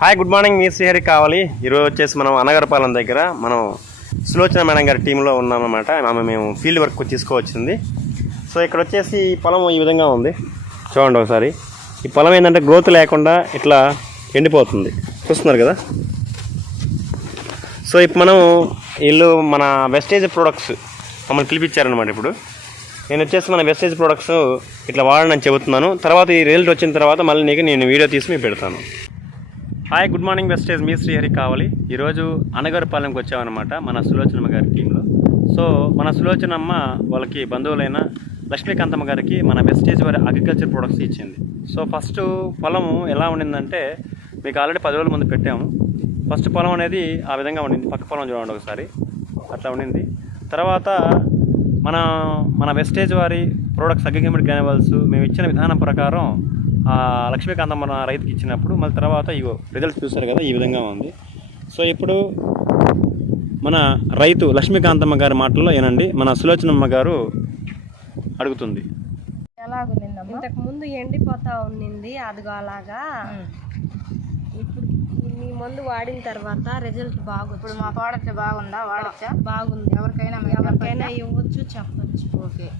Hi good morning, మీ శ్రీహరి కావాలి. ఈరోజు వచ్చేసి మనం అనగరపాలెం దగ్గర మనం సులోచన మేడం గారి టీంలో ఉన్నామన్నమాట. మేము ఫీల్డ్ వర్క్ తీసుకోవచ్చింది. సో ఇక్కడ వచ్చేసి ఈ పొలం ఈ విధంగా ఉంది, చూడండి ఒకసారి. ఈ పొలం ఏంటంటే గ్రోత్ లేకుండా ఇట్లా ఎండిపోతుంది, చూస్తున్నారు కదా. సో ఇప్పుడు మనం వీళ్ళు మన వెస్టేజ్ ప్రొడక్ట్స్ మమ్మల్ని పిలిపించారనమాట. ఇప్పుడు నేను వచ్చేసి మన వెస్టేజ్ ప్రొడక్ట్స్ ఇట్లా వాడనని చెబుతున్నాను. తర్వాత ఈ రిజల్ట్ వచ్చిన తర్వాత మళ్ళీ నీకు నేను వీడియో తీసి మీకు పెడతాను. హాయ్ గుడ్ మార్నింగ్ వెస్టేజ్, మీ శ్రీహరి కావాలి. ఈరోజు అనగరపాలెంకి వచ్చామన్నమాట మన సులోచనమ్మ గారి టీంలో. సో మన సులోచనమ్మ వాళ్ళకి బంధువులైన లక్ష్మీకాంతమ్మ గారికి మన వెస్టేజ్ వారి అగ్రికల్చర్ ప్రొడక్ట్స్ ఇచ్చింది. సో ఫస్ట్ పొలము ఎలా ఉండిందంటే, మీకు ఆల్రెడీ 10 రోజుల ముందు పెట్టాము. ఫస్ట్ పొలం అనేది ఆ విధంగా ఉండింది. పక్క పొలం చూడండి ఒకసారి, అట్లా ఉండింది. తర్వాత మన వెస్టేజ్ వారి ప్రొడక్ట్స్ అగ్రికల్చర్ కెమికల్స్ మేము ఇచ్చిన విధానం ప్రకారం లక్ష్మీకాంతమ్మ రైతుకి ఇచ్చినప్పుడు మళ్ళీ తర్వాత ఇగో రిజల్ట్స్ చూసారు కదా, ఈ విధంగా ఉంది. సో ఇప్పుడు మన రైతు లక్ష్మీకాంతమ్మ గారి మాటల్లో ఏనండి మన సులోచనమ్మ గారు అడుగుతుంది. ఇంతకు ముందు ఎండిపోతా ఉన్నింది, అదిగో అలాగా. ఇప్పుడు మీ మందు వాడిన తర్వాత రిజల్ట్ బాగుంది. ఇప్పుడు మా ప్రోడక్ట్ బాగుందా? వాడచ్చా? బాగుంది. ఎవరికైనా ఇవ్వచ్చు, చెప్పచ్చు. ఓకే.